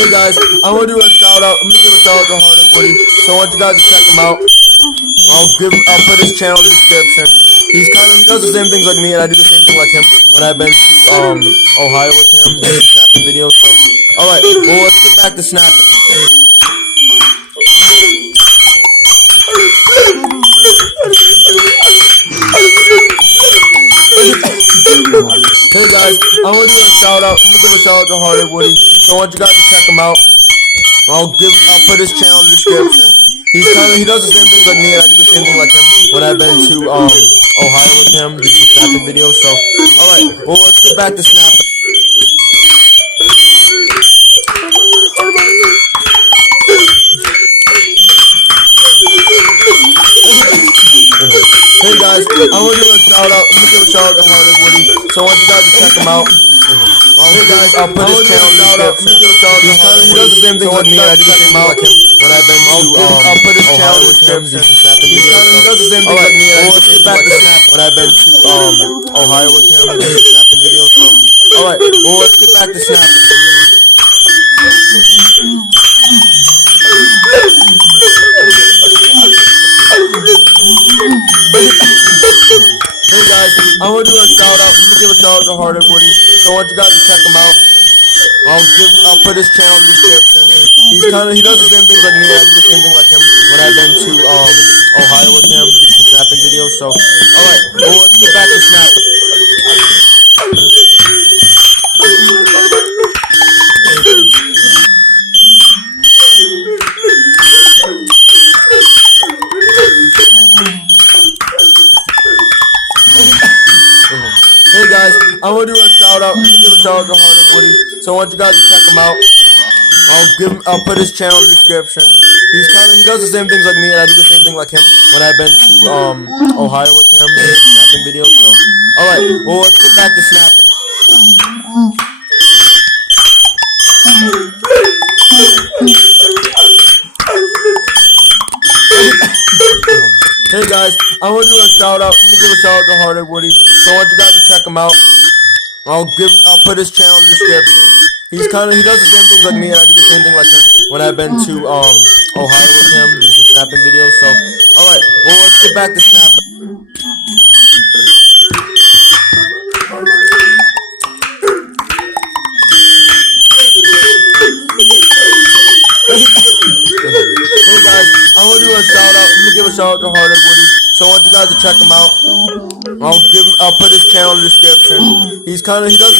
Hey guys, I want to do a shout out. I'm gonna give a shout out to Hardheadmario. So I want you guys to check him out. I'll put his channel in the description. He does the same things like me, and I do the same thing like him. When I've been to Ohio with him, doing snapping videos. So, all right, well let's get back to snapping. Hey guys, I want to do a shout out. I'm gonna give a shout out to Hardheadmario. So I want you guys to check him out. I'll put his channel in the description. He does the same things like me, and I do the same thing like him. When I've been to Ohio with him, do some snapping videos. So, all right, well let's get back to snapping. Hey guys, I want to do a shout out. I'm gonna give a shout out to Hardheadmario. So I want you guys to check him out. Hey guys, I'll put his channel in the description. He does the same thing like me, I do the same thing like him. When I've been to I'll put his channel in the description. He does the same thing like me, and I do the same thing like him. When I've been to Ohio with him, do some snapping videos. So, all right, well let's get back to snapping. Hey guys, I want to do a shout out. I'm gonna give a shout out to Hardheadmario. So I want you guys to check him out. I'll put his channel in the description. He does the same things like me, and I do the same thing like him. When I've been to Ohio with him, do some snapping videos. So, all right, well let's get back to snapping. Hey guys, I want to do a shout out. I'm gonna give a shout out to Hardheadmario. So I want you guys to check him out. I'll put his channel in the description. He does the same things like me, and I do the same thing like him. When I've been to Ohio with him, do some snapping videos. So, all right, well let's get back to snapping. Hey guys, I want to do a shout out. I'm gonna give a shout out to Hardheadmario. So I want you guys to check him out. I'll put his channel in the description. He does the same things like me, and I do the same thing like him. When I've been to Ohio with him, do some snapping videos. So, all right, well let's get back to snapping. Hey guys, I want to do a shout out. I'm gonna give a shout out to Hardheadmario. So I want you guys to check him out. I'll put his channel in the description. He does the